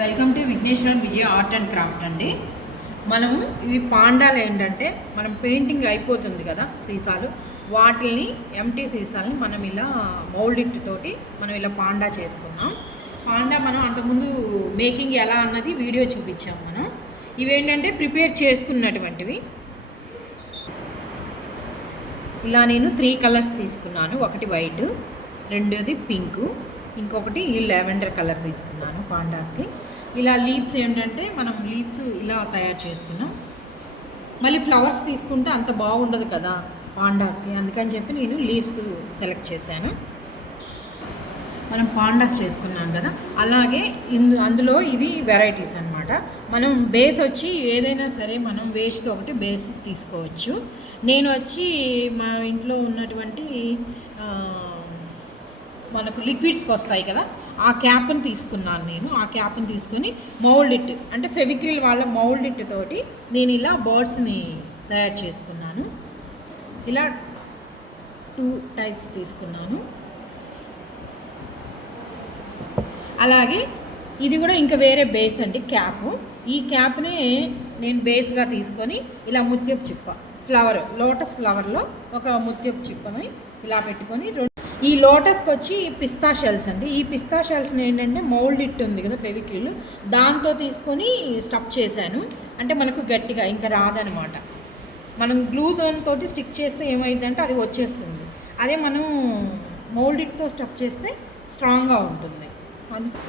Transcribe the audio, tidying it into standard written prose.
Welcome to Vigneshwaran Vijaya art and craft అండి. మనము ఇవి పాండాలు ఏంటంటే మనం పెయింటింగ్ అయిపోతుంది కదా సీసాలు, వాటిని ఎంటీ సీసాలని మనం ఇలా మౌల్డ్ తోటి మనం ఇలా పాండా చేసుకున్నాం. పాండా మనం అంతకుముందు మేకింగ్ ఎలా అన్నది వీడియో చూపించాం మనం. ఇవేంటంటే ప్రిపేర్ చేసుకున్నటువంటివి. ఇలా నేను 3 కలర్స్ తీసుకున్నాను. ఒకటి వైట్, రెండోది పింకు, ఇంకొకటి లెవెండర్ కలర్ తీసుకున్నాను పాండాస్కి. ఇలా లీవ్స్ ఏంటంటే మనం లీవ్స్ ఇలా తయారు చేసుకున్నాం. మళ్ళీ ఫ్లవర్స్ తీసుకుంటే అంత బాగుండదు కదా పాండాస్కి, అందుకని చెప్పి నేను లీవ్స్ సెలెక్ట్ చేశాను. మనం పాండాస్ చేసుకున్నాం కదా, అలాగే అందులో ఇవి వెరైటీస్ అనమాట. మనం బేస్ వచ్చి ఏదైనా సరే మనం వేస్ట్ ఒకటి బేస్ తీసుకోవచ్చు. నేను వచ్చి మా ఇంట్లో ఉన్నటువంటి మనకు లిక్విడ్స్కి వస్తాయి కదా, ఆ క్యాప్ని తీసుకున్నాను నేను. ఆ క్యాప్ని తీసుకొని మౌల్డ్ ఇట్ అంటే ఫెవిక్రిల్ వాళ్ళ మౌల్డ్ ఇట్ తోటి నేను ఇలా బర్డ్స్ని తయారు చేసుకున్నాను. ఇలా 2 టైప్స్ తీసుకున్నాను. అలాగే ఇది కూడా ఇంకా వేరే బేస్ అండి క్యాప్. ఈ క్యాప్ని నేను బేస్గా తీసుకొని ఇలా ముత్యపు చిప్ప ఫ్లవర్, లోటస్ ఫ్లవర్లో ఒక ముత్యపు చిప్పని ఇలా పెట్టుకొని, ఈ లోటస్కి వచ్చి పిస్తా షెల్స్ అండి. ఈ పిస్తా షెల్స్ని ఏంటంటే మౌల్డ్ ఇట్ ఉంది కదా ఫెవిక్రిల్, దాంతో తీసుకొని స్టఫ్ చేశాను. అంటే మనకు గట్టిగా ఇంకా రాదనమాట. మనం గ్లూ గన్ తోటి స్టిక్ చేస్తే ఏమైందంటే అది వచ్చేస్తుంది. అదే మనం మౌల్డ్ ఇట్తో స్టఫ్ చేస్తే స్ట్రాంగ్గా ఉంటుంది. అందుకే